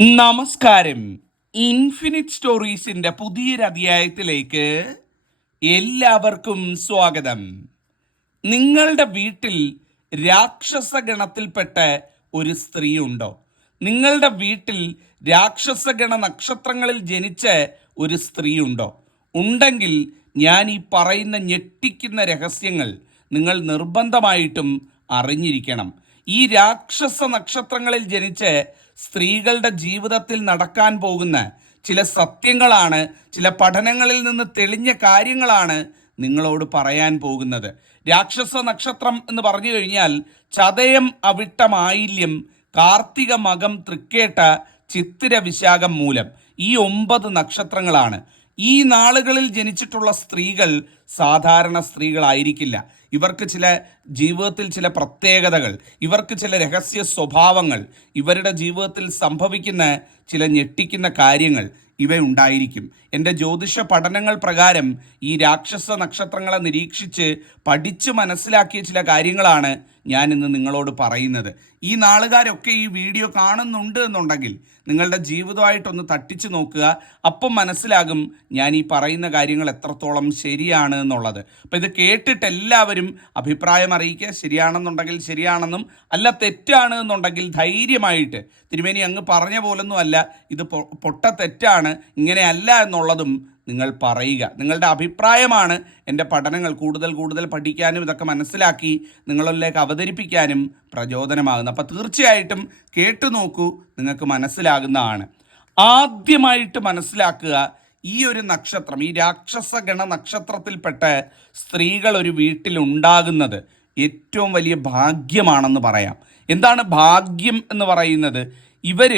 നമസ്കാരം. ഇൻഫിനിറ്റ് സ്റ്റോറീസിന്റെ പുതിയൊരു അധ്യായത്തിലേക്ക് എല്ലാവർക്കും സ്വാഗതം. നിങ്ങളുടെ വീട്ടിൽ രാക്ഷസ ഗണത്തിൽപ്പെട്ട ഒരു സ്ത്രീ ഉണ്ടോ നിങ്ങളുടെ വീട്ടിൽ രാക്ഷസഗണ നക്ഷത്രങ്ങളിൽ ജനിച്ച ഒരു സ്ത്രീ ഉണ്ടോ ഉണ്ടെങ്കിൽ ഞാൻ ഈ പറയുന്ന ഞെട്ടിക്കുന്ന രഹസ്യങ്ങൾ നിങ്ങൾ നിർബന്ധമായിട്ടും അറിഞ്ഞിരിക്കണം. ഈ രാക്ഷസ നക്ഷത്രങ്ങളിൽ ജനിച്ച് സ്ത്രീകളുടെ ജീവിതത്തിൽ നടക്കാൻ പോകുന്ന ചില സത്യങ്ങളാണ് ചില പഠനങ്ങളിൽ നിന്ന് തെളിഞ്ഞ കാര്യങ്ങളാണ് നിങ്ങളോട് പറയാൻ പോകുന്നത്. രാക്ഷസ നക്ഷത്രം എന്ന് പറഞ്ഞു കഴിഞ്ഞാൽ ചതയം അവിട്ടമായില്യം കാർത്തിക മകം തൃക്കേട്ട ചിത്തിര വിശാഖം മൂലം. ഈ ഒമ്പത് നക്ഷത്രങ്ങളാണ്. ഈ നാളുകളിൽ ജനിച്ചിട്ടുള്ള സ്ത്രീകൾ സാധാരണ സ്ത്രീകളായിരിക്കില്ല. ഇവർക്ക് ചില ജീവിതത്തിൽ ചില പ്രത്യേകതകൾ ഇവർക്ക് ചില രഹസ്യ സ്വഭാവങ്ങൾ ഇവരുടെ ജീവിതത്തിൽ സംഭവിക്കുന്ന ചില ഞെട്ടിക്കുന്ന കാര്യങ്ങൾ ഇവയുണ്ടായിരിക്കും. എന്റെ ജ്യോതിഷ പഠനങ്ങൾ പ്രകാരം ഈ രാക്ഷസ നക്ഷത്രങ്ങളെ നിരീക്ഷിച്ച് പഠിച്ച് മനസ്സിലാക്കിയ ചില കാര്യങ്ങളാണ് ഞാൻ ഇന്ന് നിങ്ങളോട് പറയുന്നത്. ഈ നാളുകാരൊക്കെ ഈ വീഡിയോ കാണുന്നുണ്ട് എന്നുണ്ടെങ്കിൽ നിങ്ങളുടെ ജീവിതമായിട്ടൊന്ന് തട്ടിച്ചു നോക്കുക. അപ്പം മനസ്സിലാകും ഞാൻ ഈ പറയുന്ന കാര്യങ്ങൾ എത്രത്തോളം ശരിയാണ് എന്നുള്ളത്. അപ്പം ഇത് കേട്ടിട്ട് എല്ലാവരും അഭിപ്രായം അറിയിക്കുക. ശരിയാണെന്നുണ്ടെങ്കിൽ ശരിയാണെന്നും അല്ല തെറ്റാണ് എന്നുണ്ടെങ്കിൽ ധൈര്യമായിട്ട്. തിരുമേനി അങ്ങ് പറഞ്ഞ പോലൊന്നും അല്ല. ഇത് പൊട്ട തെറ്റാണ്. ഇങ്ങനെയല്ല എന്നുള്ളതും നിങ്ങൾ പറയുക. നിങ്ങളുടെ അഭിപ്രായമാണ് എന്റെ പഠനങ്ങൾ കൂടുതൽ കൂടുതൽ പഠിക്കാനും ഇതൊക്കെ മനസ്സിലാക്കി നിങ്ങളിലേക്ക് അവതരിപ്പിക്കാനും പ്രചോദനമാകുന്നത്. അപ്പോൾ തീർച്ചയായിട്ടും കേട്ടു നോക്കൂ നിങ്ങൾക്ക് മനസ്സിലാകുന്നതാണ്. ആദ്യമായിട്ട് മനസ്സിലാക്കുക ഈ ഒരു നക്ഷത്രം ഈ രാക്ഷസ ഗണ നക്ഷത്രത്തിൽപ്പെട്ട സ്ത്രീകൾ ഒരു വീട്ടിലുണ്ടാകുന്നത് ഏറ്റവും വലിയ ഭാഗ്യമാണെന്ന് പറയാം. എന്താണ് ഭാഗ്യം എന്ന് പറയുന്നത്? ഇവർ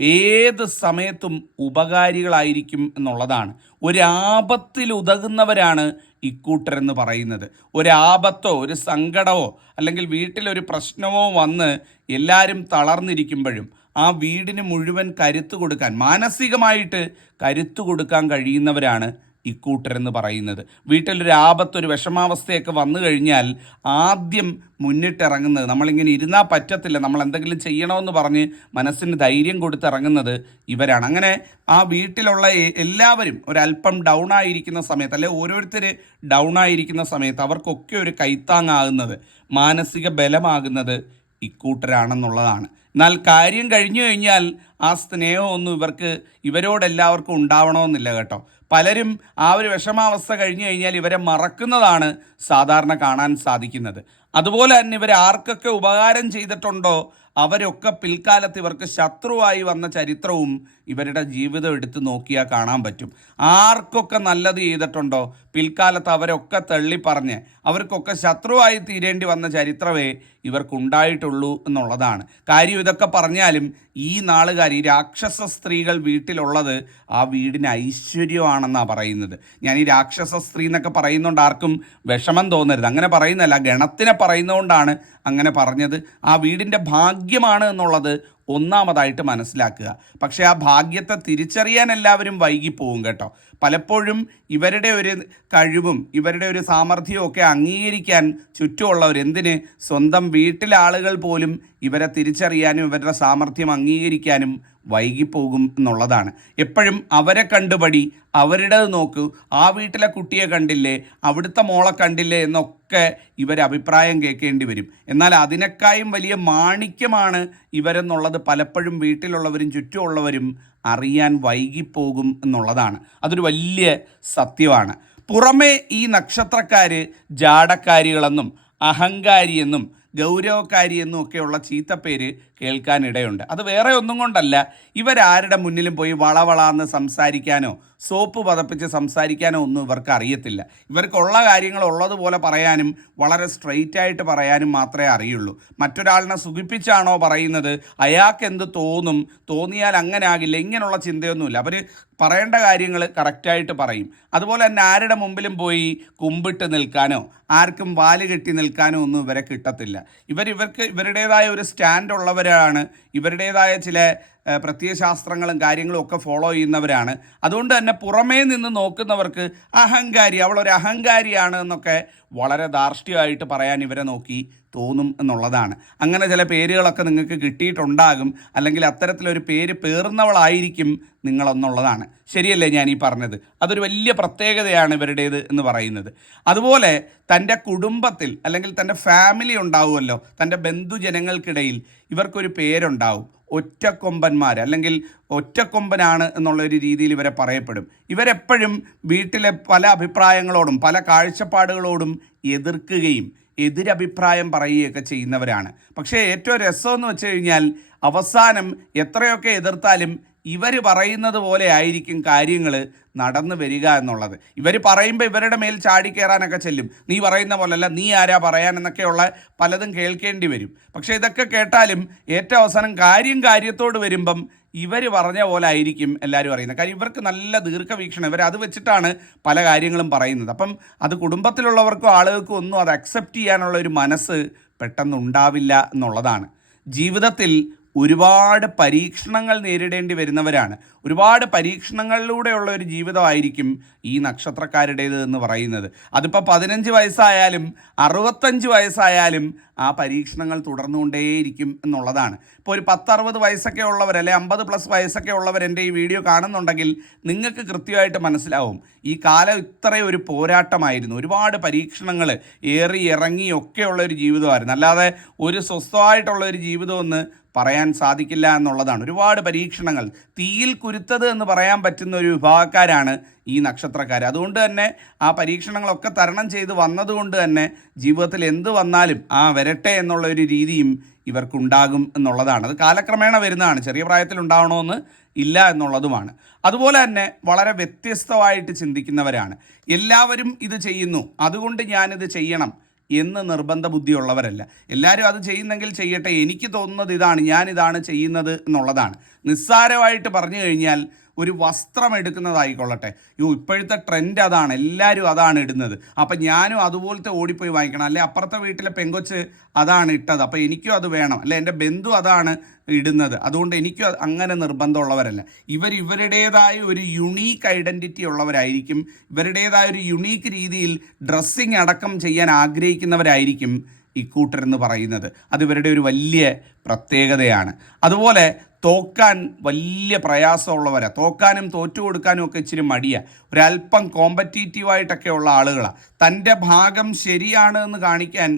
ഏത് സമയത്തും ഉപകാരികളായിരിക്കും എന്നുള്ളതാണ്. ഒരാപത്തിൽ ഉതകുന്നവരാണ് ഇക്കൂട്ടരെന്ന് പറയുന്നത്. ഒരാപത്തോ ഒരു സങ്കടമോ അല്ലെങ്കിൽ വീട്ടിലൊരു പ്രശ്നമോ വന്ന് എല്ലാവരും തളർന്നിരിക്കുമ്പോഴും ആ വീടിന് മുഴുവൻ കരുത്തു കൊടുക്കാൻ മാനസികമായിട്ട് കരുത്തു കൊടുക്കാൻ കഴിയുന്നവരാണ് ഇക്കൂട്ടരെന്ന് പറയുന്നത്. വീട്ടിലൊരു ആപത്തൊരു വിഷമാവസ്ഥയൊക്കെ വന്നു കഴിഞ്ഞാൽ ആദ്യം മുന്നിട്ടിറങ്ങുന്നത് നമ്മളിങ്ങനെ ഇരുന്നാൽ പറ്റത്തില്ല നമ്മൾ എന്തെങ്കിലും ചെയ്യണമെന്ന് പറഞ്ഞ് മനസ്സിന് ധൈര്യം കൊടുത്തിറങ്ങുന്നത് ഇവരാണ്. അങ്ങനെ ആ വീട്ടിലുള്ള എല്ലാവരും ഒരല്പം ഡൗൺ ആയിരിക്കുന്ന സമയത്ത് അല്ലെ ഓരോരുത്തർ ഡൗൺ ആയിരിക്കുന്ന സമയത്ത് അവർക്കൊക്കെ ഒരു കൈത്താങ്ങാകുന്നത് മാനസിക ബലമാകുന്നത് ഇക്കൂട്ടരാണെന്നുള്ളതാണ്. എന്നാൽ കാര്യം കഴിഞ്ഞു കഴിഞ്ഞാൽ ആ സ്നേഹമൊന്നും ഇവർക്ക് ഇവരോടെല്ലാവർക്കും ഉണ്ടാവണമെന്നില്ല കേട്ടോ. പലരും ആ ഒരു വിഷമാവസ്ഥ കഴിഞ്ഞു കഴിഞ്ഞാൽ ഇവരെ മറക്കുന്നതാണ് സാധാരണ കാണാൻ സാധിക്കുന്നത്. അതുപോലെ തന്നെ ഇവർ ആർക്കൊക്കെ ഉപകാരം ചെയ്തിട്ടുണ്ടോ അവരൊക്കെ പിൽക്കാലത്ത് ഇവർക്ക് ശത്രുവായി വന്ന ചരിത്രവും ഇവരുടെ ജീവിതം എടുത്തു നോക്കിയാൽ കാണാൻ പറ്റും. ആർക്കൊക്കെ നല്ലത് ചെയ്തിട്ടുണ്ടോ പിൽക്കാലത്ത് അവരൊക്കെ തള്ളി പറഞ്ഞ് അവർക്കൊക്കെ ശത്രുവായി തീരേണ്ടി വന്ന ചരിത്രമേ ഇവർക്കുണ്ടായിട്ടുള്ളൂ എന്നുള്ളതാണ്. കാര്യം ഇതൊക്കെ പറഞ്ഞാലും ഈ നാളുകാർ ഈ രാക്ഷസ സ്ത്രീകൾ വീട്ടിലുള്ളത് ആ വീടിന് ഐശ്വര്യമാണെന്നാണ് പറയുന്നത്. ഞാൻ ഈ രാക്ഷസ സ്ത്രീ എന്നൊക്കെ പറയുന്നതുകൊണ്ട് ആർക്കും വിഷമം തോന്നരുത്. അങ്ങനെ പറയുന്നല്ല ഗണത്തിനെ പറയുന്നതുകൊണ്ടാണ് അങ്ങനെ പറഞ്ഞത്. ആ വീടിന്റെ ഭാഗ്യമാണ് എന്നുള്ളത് ഒന്നാമതായിട്ട് മനസ്സിലാക്കുക. പക്ഷേ ആ ഭാഗ്യത്തെ തിരിച്ചറിയാൻ എല്ലാവരും വൈകിപ്പോവും കേട്ടോ. പലപ്പോഴും ഇവരുടെ ഒരു കഴിവും ഇവരുടെ ഒരു സാമർഥ്യവും ഒക്കെ അംഗീകരിക്കാൻ ചുറ്റുമുള്ളവർ എന്തിന്? സ്വന്തം വീട്ടിലെ ആളുകൾ പോലും ഇവരെ തിരിച്ചറിയാനും ഇവരുടെ സാമർഥ്യം അംഗീകരിക്കാനും വൈകിപ്പോകും എന്നുള്ളതാണ് എപ്പോഴും അവരെ കണ്ടുപടി അവരുടേത് നോക്കൂ ആ വീട്ടിലെ കുട്ടിയെ കണ്ടില്ലേ അവിടുത്തെ മോളെ കണ്ടില്ലേ എന്നൊക്കെ ഇവർ അഭിപ്രായം കേൾക്കേണ്ടി വരും. എന്നാൽ അതിനേക്കായും വലിയ മാണിക്യമാണ് ഇവരെന്നുള്ളത് പലപ്പോഴും വീട്ടിലുള്ളവരും ചുറ്റുമുള്ളവരും അറിയാൻ വൈകിപ്പോകും എന്നുള്ളതാണ്. അതൊരു വലിയ സത്യമാണ്. പുറമേ ഈ നക്ഷത്രക്കാർ ജാടക്കാരികളെന്നും അഹങ്കാരിയെന്നും ഗൗരവക്കാരി എന്നൊക്കെയുള്ള ചീത്ത ചീത്തപ്പേര് കേൾക്കാനിടയുണ്ട്. അത് വേറെ ഒന്നും കൊണ്ടല്ല. ഇവരാരുടെ മുന്നിലും പോയി വളവളാന്ന് സംസാരിക്കാനോ സോപ്പ് പതപ്പിച്ച് സംസാരിക്കാനോ ഒന്നും ഇവർക്ക് അറിയത്തില്ല. ഇവർക്കുള്ള കാര്യങ്ങൾ ഉള്ളതുപോലെ പറയാനും വളരെ സ്ട്രെയിറ്റ് ആയിട്ട് പറയാനും മാത്രമേ അറിയുള്ളൂ. മറ്റൊരാളിനെ സുഖിപ്പിച്ചാണോ പറയുന്നത്? അയാൾക്ക് എന്ത് തോന്നും? തോന്നിയാൽ അങ്ങനെ ആകില്ല ഇങ്ങനെയുള്ള ചിന്തയൊന്നുമില്ല. അവർ പറയേണ്ട കാര്യങ്ങൾ കറക്റ്റായിട്ട് പറയും. അതുപോലെ തന്നെ ആരുടെ മുമ്പിലും പോയി കുമ്പിട്ട് നിൽക്കാനോ ആർക്കും വാൽ കെട്ടി നിൽക്കാനോ ഒന്നും ഇവരെ കിട്ടത്തില്ല. ഇവർ ഇവർക്ക് ഇവരുടേതായ ഒരു സ്റ്റാൻഡ് ഉള്ളവരാണ്. ഇവരുടേതായ ചില പ്രത്യയശാസ്ത്രങ്ങളും കാര്യങ്ങളും ഒക്കെ ഫോളോ ചെയ്യുന്നവരാണ്. അതുകൊണ്ട് തന്നെ പുറമേ നിന്ന് നോക്കുന്നവർക്ക് അഹങ്കാരി അവളൊരു അഹങ്കാരിയാണ് എന്നൊക്കെ വളരെ ധാർഷ്ട്യമായിട്ട് പറയാൻ ഇവരെ നോക്കി തോന്നും എന്നുള്ളതാണ്. അങ്ങനെ ചില പേരുകളൊക്കെ നിങ്ങൾക്ക് കിട്ടിയിട്ടുണ്ടാകും അല്ലെങ്കിൽ അത്തരത്തിലൊരു പേര് പേറുന്നവളായിരിക്കും നിങ്ങളെന്നുള്ളതാണ്. ശരിയല്ലേ ഞാൻ ഈ പറഞ്ഞത്? അതൊരു വലിയ പ്രത്യേകതയാണ് ഇവരുടേത് എന്ന് പറയുന്നത്. അതുപോലെ തന്റെ കുടുംബത്തിൽ അല്ലെങ്കിൽ തന്റെ ഫാമിലി ഉണ്ടാവുമല്ലോ തന്റെ ബന്ധുജനങ്ങൾക്കിടയിൽ ഇവർക്കൊരു പേരുണ്ടാവും. ഒറ്റക്കൊമ്പന്മാർ അല്ലെങ്കിൽ ഒറ്റക്കൊമ്പനാണ് എന്നുള്ള ഒരു രീതിയിൽ ഇവരെ പറയപ്പെടും. ഇവരെപ്പോഴും വീട്ടിലെ പല അഭിപ്രായങ്ങളോടും പല കാഴ്ചപ്പാടുകളോടും എതിർക്കുകയും എതിരഭിപ്രായം പറയുകയൊക്കെ ചെയ്യുന്നവരാണ്. പക്ഷേ ഏറ്റവും രസമെന്ന് വെച്ച് കഴിഞ്ഞാൽ അവസാനം എത്രയൊക്കെ എതിർത്താലും ഇവർ പറയുന്നത് പോലെ ആയിരിക്കും കാര്യങ്ങൾ നടന്നു വരിക എന്നുള്ളത്. ഇവർ പറയുമ്പോൾ ഇവരുടെ മേൽ ചാടിക്കയറാനൊക്കെ ചെല്ലും. നീ പറയുന്ന പോലല്ല നീ ആരാ പറയാൻ എന്നൊക്കെയുള്ള പലതും കേൾക്കേണ്ടി വരും. പക്ഷേ ഇതൊക്കെ കേട്ടാലും ഏറ്റവും അവസാനം കാര്യം കാര്യത്തോട് വരുമ്പം ഇവർ പറഞ്ഞ പോലെ ആയിരിക്കും എല്ലാവരും അറിയുന്നത്. കാര്യം ഇവർക്ക് നല്ല ദീർഘവീക്ഷണം. ഇവർ അത് വെച്ചിട്ടാണ് പല കാര്യങ്ങളും പറയുന്നത്. അപ്പം അത് കുടുംബത്തിലുള്ളവർക്കും ആളുകൾക്കും ഒന്നും അത് അക്സെപ്റ്റ് ചെയ്യാനുള്ള ഒരു മനസ്സ് പെട്ടെന്നുണ്ടാവില്ല എന്നുള്ളതാണ്. ജീവിതത്തിൽ ഒരുപാട് പരീക്ഷണങ്ങൾ നേരിടേണ്ടി വരുന്നവരാണ്. ഒരുപാട് പരീക്ഷണങ്ങളിലൂടെയുള്ള ഒരു ജീവിതമായിരിക്കും ഈ നക്ഷത്രക്കാരുടേത് എന്ന് പറയുന്നത്. അതിപ്പോൾ പതിനഞ്ച് വയസ്സായാലും അറുപത്തഞ്ച് വയസ്സായാലും ആ പരീക്ഷണങ്ങൾ തുടർന്നുകൊണ്ടേയിരിക്കും എന്നുള്ളതാണ്. ഇപ്പോൾ ഒരു പത്തറുപത് വയസ്സൊക്കെ ഉള്ളവർ അല്ലെ അമ്പത് പ്ലസ് വയസ്സൊക്കെ ഉള്ളവർ എന്റെ ഈ വീഡിയോ കാണുന്നുണ്ടെങ്കിൽ നിങ്ങൾക്ക് കൃത്യമായിട്ട് മനസ്സിലാവും. ഈ കാലം ഇത്രയും ഒരു പോരാട്ടമായിരുന്നു. ഒരുപാട് പരീക്ഷണങ്ങൾ ഏറി ഇറങ്ങി ഒക്കെയുള്ള ഒരു ജീവിതമായിരുന്നു. അല്ലാതെ ഒരു സ്വസ്ഥമായിട്ടുള്ള ഒരു ജീവിതമൊന്ന് പറയാൻ സാധിക്കില്ല എന്നുള്ളതാണ്. ഒരുപാട് പരീക്ഷണങ്ങൾ. തീയിൽ കുരുത്തത് എന്ന് പറയാൻ പറ്റുന്ന ഒരു വിഭാഗക്കാരാണ് ഈ നക്ഷത്രക്കാർ. അതുകൊണ്ട് തന്നെ ആ പരീക്ഷണങ്ങളൊക്കെ തരണം ചെയ്ത് വന്നതുകൊണ്ട് തന്നെ ജീവിതത്തിൽ എന്ത് വന്നാലും ആ വരട്ടെ എന്നുള്ള ഒരു രീതിയും ഇവർക്കുണ്ടാകും എന്നുള്ളതാണ്. അത് കാലക്രമേണ വരുന്നതാണ്. ചെറിയ പ്രായത്തിൽ ഉണ്ടാവണമെന്ന് ഇല്ല എന്നുള്ളതുമാണ്. അതുപോലെ തന്നെ വളരെ വ്യത്യസ്തമായിട്ട് ചിന്തിക്കുന്നവരാണ്. എല്ലാവരും ഇത് ചെയ്യുന്നു. അതുകൊണ്ട് ഞാനിത് ചെയ്യണം എന്ന് നിർബന്ധ ബുദ്ധിയുള്ളവരല്ല. എല്ലാവരും അത് ചെയ്യുന്നെങ്കിൽ ചെയ്യട്ടെ. എനിക്ക് തോന്നുന്നത് ഇതാണ്. ഞാൻ ഇതാണ് ചെയ്യുന്നത് എന്നുള്ളതാണ്. നിസ്സാരമായിട്ട് പറഞ്ഞു കഴിഞ്ഞാൽ ഒരു വസ്ത്രം എടുക്കുന്നതായിക്കൊള്ളട്ടെ. യോ ഇപ്പോഴത്തെ ട്രെൻഡ് അതാണ്. എല്ലാവരും അതാണ് ഇടുന്നത്. അപ്പം ഞാനും അതുപോലത്തെ ഓടിപ്പോയി വാങ്ങിക്കണം. അല്ലെ അപ്പുറത്തെ വീട്ടിലെ പെങ്കൊച്ച് അതാണ് ഇട്ടത്. അപ്പം എനിക്കും അത് വേണം. അല്ലെ എന്റെ ബന്ധു അതാണ് ഇടുന്നത്. അതുകൊണ്ട് എനിക്കും അങ്ങനെ നിർബന്ധമുള്ളവരല്ല. ഇവർ ഇവരുടേതായ ഒരു യുണീക്ക് ഐഡന്റിറ്റി ഉള്ളവരായിരിക്കും. ഇവരുടേതായ ഒരു യുണീക്ക് രീതിയിൽ ഡ്രസ്സിങ് അടക്കം ചെയ്യാൻ ആഗ്രഹിക്കുന്നവരായിരിക്കും ഇക്കൂട്ടരെന്ന് പറയുന്നത്. അത് ഇവരുടെ ഒരു വലിയ പ്രത്യേകതയാണ്. അതുപോലെ തോക്കാൻ വലിയ പ്രയാസമുള്ളവരാണ് തോക്കാനും തോറ്റു കൊടുക്കാനും ഒക്കെ ഇച്ചിരി മടിയാണ് ഒരല്പം കോമ്പറ്റീറ്റീവായിട്ടൊക്കെ ഉള്ള ആളുകളാണ് തന്റെ ഭാഗം ശരിയാണ് എന്ന് കാണിക്കാൻ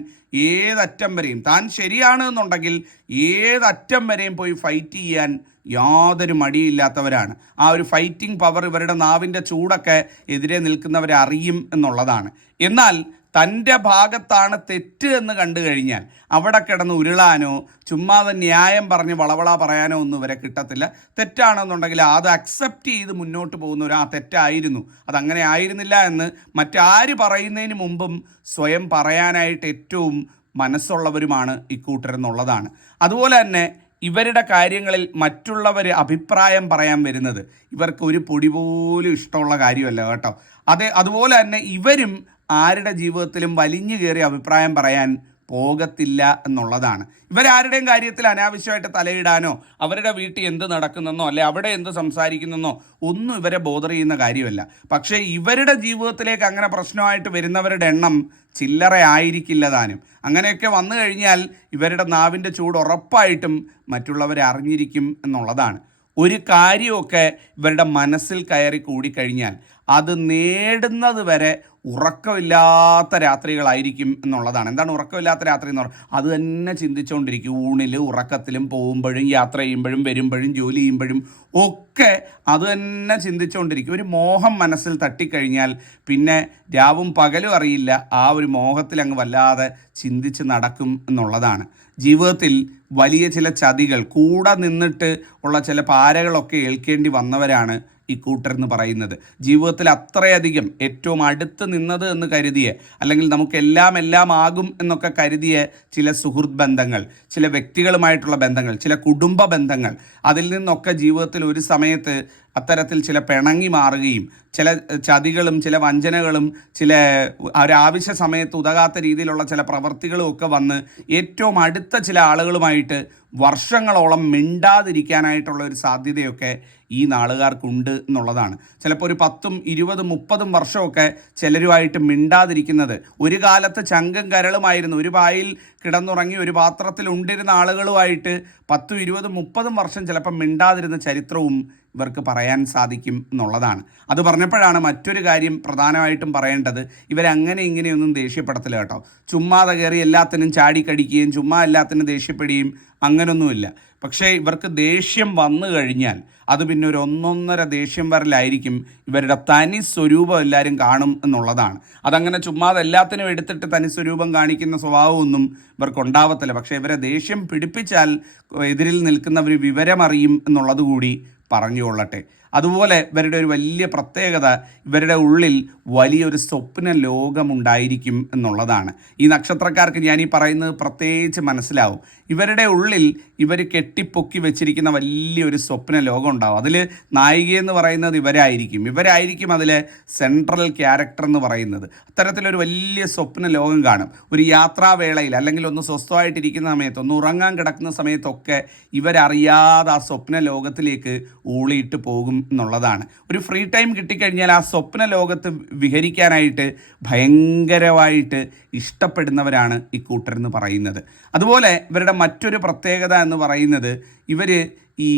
ഏതറ്റം വരെയും താൻ ശരിയാണ് എന്നുണ്ടെങ്കിൽ ഏതറ്റം വരെയും പോയി ഫൈറ്റ് ചെയ്യാൻ യാതൊരു മടിയില്ലാത്തവരാണ്. ആ ഒരു ഫൈറ്റിംഗ് പവർ ഇവരുടെ നാവിന്റെ ചൂടൊക്കെ എതിരെ നിൽക്കുന്നവരെ അറിയും എന്നുള്ളതാണ്. എന്നാൽ തന്റെ ഭാഗത്താണ് തെറ്റ് എന്ന് കണ്ടു കഴിഞ്ഞാൽ അവിടെ കിടന്ന് ഉരുളാനോ ചുമ്മാതെ ന്യായം പറഞ്ഞ് വളവള പറയാനോ ഒന്നും ഇവരെ കിട്ടത്തില്ല. തെറ്റാണെന്നുണ്ടെങ്കിൽ അത് അക്സെപ്റ്റ് ചെയ്ത് മുന്നോട്ട് പോകുന്നവർ ആ തെറ്റായിരുന്നു. അതങ്ങനെ ആയിരുന്നില്ല എന്ന് മറ്റാര് പറയുന്നതിന് മുമ്പും സ്വയം പറയാനായിട്ട് ഏറ്റവും മനസ്സുള്ളവരുമാണ് ഇക്കൂട്ടരെന്നുള്ളതാണ് അതുപോലെ തന്നെ ഇവരുടെ കാര്യങ്ങളിൽ മറ്റുള്ളവർ അഭിപ്രായം പറയാൻ വരുന്നത് ഇവർക്ക് ഒരു പൊടി പോലും ഇഷ്ടമുള്ള കാര്യമല്ല കേട്ടോ. അതെ അതുപോലെ തന്നെ ഇവരും ആരുടെ ജീവിതത്തിലും വലിഞ്ഞു കയറി അഭിപ്രായം പറയാൻ പോകത്തില്ല എന്നുള്ളതാണ്. ഇവരാരുടെയും കാര്യത്തിൽ അനാവശ്യമായിട്ട് തലയിടാനോ അവരുടെ വീട്ടിൽ എന്ത് നടക്കുന്നെന്നോ അല്ലെ അവിടെ എന്ത് സംസാരിക്കുന്നെന്നോ ഒന്നും ഇവരെ ബോധർ ചെയ്യുന്ന കാര്യമല്ല. പക്ഷേ ഇവരുടെ ജീവിതത്തിലേക്ക് അങ്ങനെ പ്രശ്നമായിട്ട് വരുന്നവരുടെ എണ്ണം ചില്ലറ ആയിരിക്കില്ല താനും. അങ്ങനെയൊക്കെ വന്നു കഴിഞ്ഞാൽ ഇവരുടെ നാവിന്റെ ചൂട് ഉറപ്പായിട്ടും മറ്റുള്ളവരെ അറിഞ്ഞിരിക്കും എന്നുള്ളതാണ്. ഒരു കാര്യമൊക്കെ ഇവരുടെ മനസ്സിൽ കയറി കൂടിക്കഴിഞ്ഞാൽ അത് നേടുന്നത് വരെ ഉറക്കമില്ലാത്ത രാത്രികളായിരിക്കും എന്നുള്ളതാണ്. എന്താണ് ഉറക്കമില്ലാത്ത രാത്രി എന്ന് പറഞ്ഞാൽ? അത് തന്നെ ചിന്തിച്ചുകൊണ്ടിരിക്കും ഊണിൽ ഉറക്കത്തിലും പോകുമ്പോഴും യാത്ര ചെയ്യുമ്പോഴും വരുമ്പോഴും ജോലി ചെയ്യുമ്പോഴും ഒക്കെ അത് തന്നെ ചിന്തിച്ചുകൊണ്ടിരിക്കും ഒരു മോഹം മനസ്സിൽ തട്ടിക്കഴിഞ്ഞാൽ പിന്നെ രാവും പകലും അറിയില്ല. ആ ഒരു മോഹത്തിൽ അങ്ങ് വല്ലാതെ ചിന്തിച്ച് നടക്കും എന്നുള്ളതാണ്. ജീവിതത്തിൽ വലിയ ചില ചതികൾ കൂടെ നിന്നിട്ട് ഉള്ള ചില പാരകളൊക്കെ ഏൽക്കേണ്ടി വന്നവരാണ് ഇക്കൂട്ടർ എന്ന് പറയുന്നത്. ജീവിതത്തിൽ അത്രയധികം ഏറ്റവും അടുത്ത് നിന്നത് എന്ന് കരുതിയ അല്ലെങ്കിൽ നമുക്ക് എല്ലാം എല്ലാം ആകും എന്നൊക്കെ കരുതിയ ചില സുഹൃത്ത് ബന്ധങ്ങൾ ചില വ്യക്തികളുമായിട്ടുള്ള ബന്ധങ്ങൾ ചില കുടുംബ ബന്ധങ്ങൾ അതിൽ നിന്നൊക്കെ ജീവിതത്തിൽ ഒരു സമയത്ത് അത്തരത്തിൽ ചില പിണങ്ങി മാറുകയും ചില ചതികളും ചില വഞ്ചനകളും ചില ഒരാവശ്യ സമയത്ത് ഉതകാത്ത രീതിയിലുള്ള ചില പ്രവർത്തികളും ഒക്കെ വന്ന് ഏറ്റവും അടുത്ത ചില ആളുകളുമായിട്ട് വർഷങ്ങളോളം മിണ്ടാതിരിക്കാനായിട്ടുള്ള ഒരു സാധ്യതയൊക്കെ ഈ നാളുകാർക്കുണ്ട് എന്നുള്ളതാണ്. ചിലപ്പോൾ ഒരു പത്തും ഇരുപതും മുപ്പതും വർഷമൊക്കെ ചിലരുമായിട്ട് മിണ്ടാതിരിക്കുന്നത് ഒരു കാലത്ത് ചങ്കും കരളുമായിരുന്നു ഒരു പായിൽ കിടന്നുറങ്ങി ഒരു പാത്രത്തിൽ ഉണ്ടിരുന്ന ആളുകളുമായിട്ട് പത്തും ഇരുപതും മുപ്പതും വർഷം ചിലപ്പോൾ മിണ്ടാതിരുന്ന ചരിത്രവും ഇവർക്ക് പറയാൻ സാധിക്കും എന്നുള്ളതാണ്. അത് പറഞ്ഞപ്പോഴാണ് മറ്റൊരു കാര്യം പ്രധാനമായിട്ടും പറയേണ്ടത്. ഇവരങ്ങനെ ഇങ്ങനെയൊന്നും ദേഷ്യപ്പെടത്തില്ല കേട്ടോ. ചുമ്മാതെ കയറി എല്ലാത്തിനും ചാടിക്കടിക്കുകയും ചുമ്മാ എല്ലാത്തിനും ദേഷ്യപ്പെടുകയും അങ്ങനൊന്നുമില്ല. പക്ഷേ ഇവർക്ക് ദേഷ്യം വന്നു കഴിഞ്ഞാൽ അത് പിന്നെ ഒരു ഒന്നൊന്നര ദേഷ്യം വരലായിരിക്കും ഇവരുടെ തനി സ്വരൂപം എല്ലാവരും കാണും എന്നുള്ളതാണ്. അതങ്ങനെ ചുമ്മാതെ എല്ലാത്തിനും എടുത്തിട്ട് തനി സ്വരൂപം കാണിക്കുന്ന സ്വഭാവമൊന്നും ഇവർക്ക് ഉണ്ടാവത്തില്ല പക്ഷേ ഇവരെ ദേഷ്യം പിടിപ്പിച്ചാൽ എതിരിൽ നിൽക്കുന്നവർ വിവരമറിയും എന്നുള്ളത് കൂടി പറഞ്ഞുകൊള്ളട്ടെ. അതുപോലെ ഇവരുടെ ഒരു വലിയ പ്രത്യേകത ഇവരുടെ ഉള്ളിൽ വലിയൊരു സ്വപ്ന ലോകമുണ്ടായിരിക്കും എന്നുള്ളതാണ്. ഈ നക്ഷത്രക്കാർക്ക് ഞാൻ ഈ പറയുന്നത് പ്രത്യേകിച്ച് മനസ്സിലാവും. ഇവരുടെ ഉള്ളിൽ ഇവർ കെട്ടിപ്പൊക്കി വെച്ചിരിക്കുന്ന വലിയൊരു സ്വപ്ന ലോകം ഉണ്ടാവും. അതിൽ നായികയെന്ന് പറയുന്നത് ഇവരായിരിക്കും. ഇവരായിരിക്കും അതിൽ സെൻട്രൽ ക്യാരക്ടർ എന്ന് പറയുന്നത്. അത്തരത്തിലൊരു വലിയ സ്വപ്ന ലോകം കാണും. ഒരു യാത്രാവേളയിൽ അല്ലെങ്കിൽ ഒന്ന് സ്വസ്ഥമായിട്ടിരിക്കുന്ന സമയത്ത് ഒന്ന് ഉറങ്ങാൻ കിടക്കുന്ന സമയത്തൊക്കെ ഇവരറിയാതെ ആ സ്വപ്ന ലോകത്തിലേക്ക് ഊളിയിട്ട് പോകും എന്നുള്ളതാണ്. ഒരു ഫ്രീ ടൈം കിട്ടിക്കഴിഞ്ഞാൽ ആ സ്വപ്ന ലോകത്ത് വിഹരിക്കാനായിട്ട് ഭയങ്കരമായിട്ട് ഇഷ്ടപ്പെടുന്നവരാണ് ഇക്കൂട്ടർ എന്ന് പറയുന്നത്. അതുപോലെ ഇവരുടെ മറ്റൊരു പ്രത്യേകത എന്ന് പറയുന്നത് ഇവർ ഈ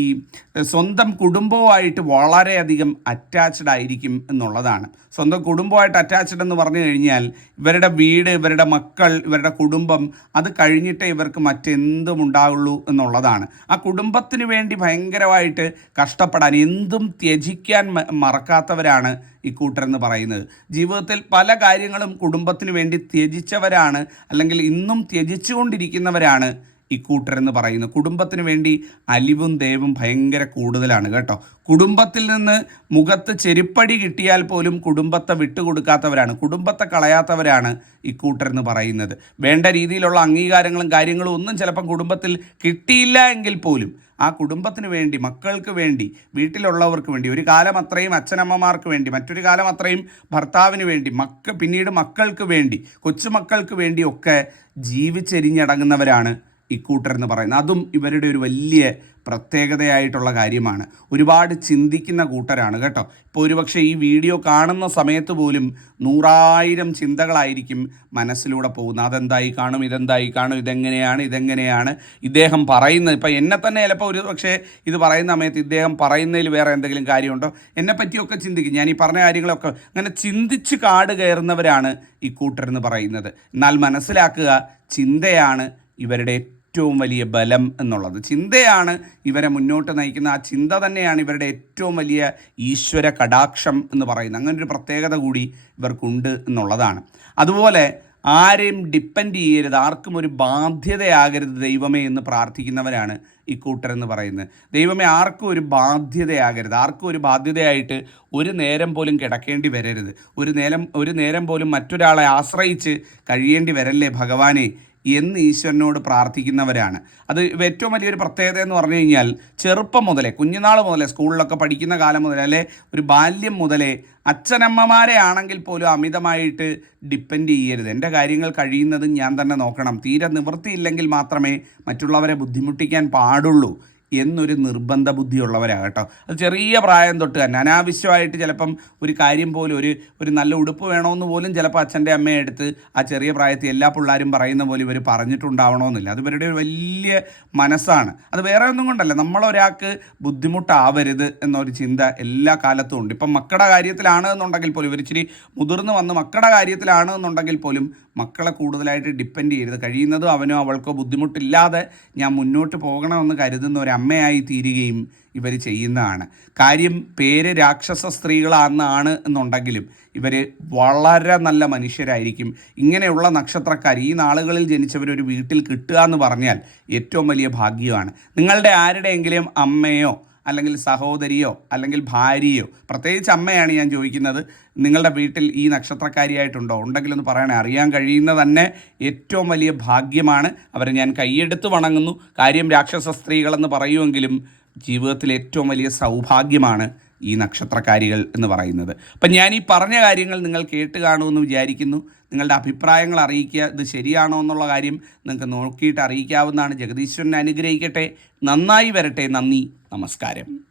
സ്വന്തം കുടുംബവുമായിട്ട് വളരെയധികം അറ്റാച്ച്ഡ് ആയിരിക്കും എന്നുള്ളതാണ്. സ്വന്തം കുടുംബമായിട്ട് അറ്റാച്ച്ഡ് എന്ന് പറഞ്ഞു കഴിഞ്ഞാൽ ഇവരുടെ വീട് ഇവരുടെ മക്കൾ ഇവരുടെ കുടുംബം അത് കഴിഞ്ഞിട്ടേ ഇവർക്ക് മറ്റെന്തും ഉണ്ടാവുള്ളൂ എന്നുള്ളതാണ്. ആ കുടുംബത്തിന് വേണ്ടി ഭയങ്കരമായിട്ട് കഷ്ടപ്പെടാൻ എന്തും ത്യജിക്കാൻ മറക്കാത്തവരാണ് ഈ കൂട്ടരെന്ന് പറയുന്നത്. ജീവിതത്തിൽ പല കാര്യങ്ങളും കുടുംബത്തിന് വേണ്ടി ത്യജിച്ചവരാണ് അല്ലെങ്കിൽ ഇന്നും ത്യജിച്ചുകൊണ്ടിരിക്കുന്നവരാണ് ഇക്കൂട്ടരെന്ന് പറയുന്നത് കുടുംബത്തിന് വേണ്ടി അലിവും ദേവും ഭയങ്കര കൂടുതലാണ് കേട്ടോ. കുടുംബത്തിൽ നിന്ന് മുഖത്ത് ചെരുപ്പടി കിട്ടിയാൽ പോലും കുടുംബത്തെ വിട്ടുകൊടുക്കാത്തവരാണ്. കുടുംബത്തെ കളയാത്തവരാണ് ഇക്കൂട്ടരെന്ന് പറയുന്നത്. വേണ്ട രീതിയിലുള്ള അംഗീകാരങ്ങളും കാര്യങ്ങളും ഒന്നും ചിലപ്പം കുടുംബത്തിൽ കിട്ടിയില്ല എങ്കിൽ പോലും ആ കുടുംബത്തിന് വേണ്ടി മക്കൾക്ക് വേണ്ടി വീട്ടിലുള്ളവർക്ക് വേണ്ടി ഒരു കാലം അത്രയും അച്ഛനമ്മമാർക്ക് വേണ്ടി മറ്റൊരു കാലം അത്രയും ഭർത്താവിന് വേണ്ടി മക്ക പിന്നീട് മക്കൾക്ക് വേണ്ടി കൊച്ചുമക്കൾക്ക് വേണ്ടിയൊക്കെ ജീവിച്ചെരിഞ്ഞടങ്ങുന്നവരാണ് ഇക്കൂട്ടർ എന്ന് പറയുന്നത്. അതും ഇവരുടെ ഒരു വലിയ പ്രത്യേകതയായിട്ടുള്ള കാര്യമാണ്. ഒരുപാട് ചിന്തിക്കുന്ന കൂട്ടരാണ് കേട്ടോ. ഇപ്പോൾ ഒരുപക്ഷെ ഈ വീഡിയോ കാണുന്ന സമയത്ത് പോലും നൂറായിരം ചിന്തകളായിരിക്കും മനസ്സിലൂടെ പോകുന്നത്. അതെന്തായി കാണും ഇതെന്തായി കാണും ഇതെങ്ങനെയാണ് ഇതെങ്ങനെയാണ് ഇദ്ദേഹം പറയുന്നത്. ഇപ്പം എന്നെ തന്നെ ചിലപ്പോൾ ഒരു പക്ഷേ ഇത് പറയുന്ന സമയത്ത് ഇദ്ദേഹം പറയുന്നതിൽ വേറെ എന്തെങ്കിലും കാര്യമുണ്ടോ? എന്നെ പറ്റിയൊക്കെ ചിന്തിക്കും. ഞാൻ ഈ പറഞ്ഞ കാര്യങ്ങളൊക്കെ അങ്ങനെ ചിന്തിച്ച് കാട് കയറുന്നവരാണ് ഈ കൂട്ടർ എന്ന് പറയുന്നത്. എന്നാൽ മനസ്സിലാക്കുക ചിന്തയാണ് ഇവരുടെ ഏറ്റവും വലിയ ബലം എന്നുള്ളത്. ചിന്തയാണ് ഇവരെ മുന്നോട്ട് നയിക്കുന്ന. ആ ചിന്ത തന്നെയാണ് ഇവരുടെ ഏറ്റവും വലിയ ഈശ്വര കടാക്ഷം എന്ന് പറയുന്നത്. അങ്ങനെ ഒരു പ്രത്യേകത കൂടി ഇവർക്കുണ്ട് എന്നുള്ളതാണ്. അതുപോലെ ആരെയും ഡിപ്പെൻഡ് ചെയ്യരുത്. ആർക്കും ഒരു ബാധ്യതയാകരുത് ദൈവമേ എന്ന് പ്രാർത്ഥിക്കുന്നവരാണ് ഈ കൂട്ടരെന്ന് പറയുന്നത്. ദൈവമേ ആർക്കും ഒരു ബാധ്യതയാകരുത്. ആർക്കും ഒരു ബാധ്യതയായിട്ട് ഒരു നേരം പോലും കിടക്കേണ്ടി വരരുത്. ഒരു നേരം ഒരു നേരം പോലും മറ്റൊരാളെ ആശ്രയിച്ച് കഴിയേണ്ടി വരല്ലേ ഭഗവാനെ? എന്ന് ഈശ്വരനോട് പ്രാർത്ഥിക്കുന്നവരാണ്. അത് ഏറ്റവും വലിയൊരു പ്രത്യേകത എന്ന് പറഞ്ഞു കഴിഞ്ഞാൽ ചെറുപ്പം മുതലേ കുഞ്ഞുനാൾ മുതലേ സ്കൂളിലൊക്കെ പഠിക്കുന്ന കാലം മുതലേ അല്ലെ ഒരു ബാല്യം മുതലേ അച്ഛനമ്മമാരെ ആണെങ്കിൽ പോലും അമിതമായിട്ട് ഡിപ്പെൻഡ് ചെയ്യരുത്. എന്റെ കാര്യങ്ങൾ കഴിയുന്നതും ഞാൻ തന്നെ നോക്കണം. തീരെ നിവൃത്തിയില്ലെങ്കിൽ മാത്രമേ മറ്റുള്ളവരെ ബുദ്ധിമുട്ടിക്കാൻ പാടുള്ളൂ. എന്നൊരു നിർബന്ധ ബുദ്ധിയുള്ളവരാണ് കേട്ടോ അത് ചെറിയ പ്രായം തൊട്ട് തന്നെ. അനാവശ്യമായിട്ട് ചിലപ്പം ഒരു കാര്യം പോലും ഒരു ഒരു നല്ല ഉടുപ്പ് വേണമെന്ന് പോലും ചിലപ്പോൾ അച്ഛന്റെ അമ്മയെ എടുത്ത് ആ ചെറിയ പ്രായത്തിൽ എല്ലാ പിള്ളേരും പറയുന്ന പോലെ ഇവർ പറഞ്ഞിട്ടുണ്ടാവണമെന്നില്ല അത് ഇവരുടെ ഒരു വലിയ മനസ്സാണ്. അത് വേറെ ഒന്നും കൊണ്ടല്ല. നമ്മളൊരാൾക്ക് ബുദ്ധിമുട്ടാവരുത് എന്നൊരു ചിന്ത എല്ലാ കാലത്തും ഉണ്ട്. ഇപ്പം മക്കളുടെ കാര്യത്തിലാണ് എന്നുണ്ടെങ്കിൽ പോലും ഇവർ ഇച്ചിരി മുതിർന്ന് വന്ന് മക്കളുടെ കാര്യത്തിലാണ് എന്നുണ്ടെങ്കിൽ പോലും മക്കളെ കൂടുതലായിട്ട് ഡിപ്പെൻഡ് ചെയ്യരുത്. കഴിയുന്നതും അവനോ അവൾക്കോ ബുദ്ധിമുട്ടില്ലാതെ ഞാൻ മുന്നോട്ട് പോകണമെന്ന് കരുതുന്ന ഒരു അമ്മയായി തീരുകയും ഇവർ ചെയ്യുന്നതാണ്. കാര്യം പേര് രാക്ഷസ സ്ത്രീകളാണെന്നാണ് എന്നുണ്ടെങ്കിലും ഇവർ വളരെ നല്ല മനുഷ്യരായിരിക്കും. ഇങ്ങനെയുള്ള നക്ഷത്രക്കാർ ഈ നാളുകളിൽ ജനിച്ചവരൊരു വീട്ടിൽ കിട്ടുക എന്ന് പറഞ്ഞാൽ ഏറ്റവും വലിയ ഭാഗ്യമാണ്. നിങ്ങളുടെ ആരുടെയെങ്കിലും അമ്മയോ അല്ലെങ്കിൽ സഹോദരിയോ അല്ലെങ്കിൽ ഭാര്യയോ. പ്രത്യേകിച്ച് അമ്മയാണ് ഞാൻ ചോദിക്കുന്നത് നിങ്ങളുടെ വീട്ടിൽ ഈ നക്ഷത്രക്കാരിയായിട്ടുണ്ടോ? ഉണ്ടെങ്കിലൊന്ന് പറയണേ. അറിയാൻ കഴിയുന്ന തന്നെ ഏറ്റവും വലിയ ഭാഗ്യമാണ് അവരെ ഞാൻ കൈയെടുത്ത് വണങ്ങുന്നു. കാര്യം രാക്ഷസ സ്ത്രീകളെന്ന് പറയുമെങ്കിലും ജീവിതത്തിൽ ഏറ്റവും വലിയ സൗഭാഗ്യമാണ് ഈ നക്ഷത്രക്കാരികൾ എന്ന് പറയുന്നത്. അപ്പം ഞാൻ ഈ പറഞ്ഞ കാര്യങ്ങൾ നിങ്ങൾ കേട്ട് കാണുമെന്ന് വിചാരിക്കുന്നു. നിങ്ങളുടെ അഭിപ്രായങ്ങൾ അറിയിക്കുക ഇത് ശരിയാണോ എന്നുള്ള കാര്യം നിങ്ങൾക്ക് നോക്കിയിട്ട് അറിയിക്കാവുന്നതാണ്. ജഗദീശ്വരനെ അനുഗ്രഹിക്കട്ടെ. നന്നായി വരട്ടെ. നന്ദി. നമസ്കാരം.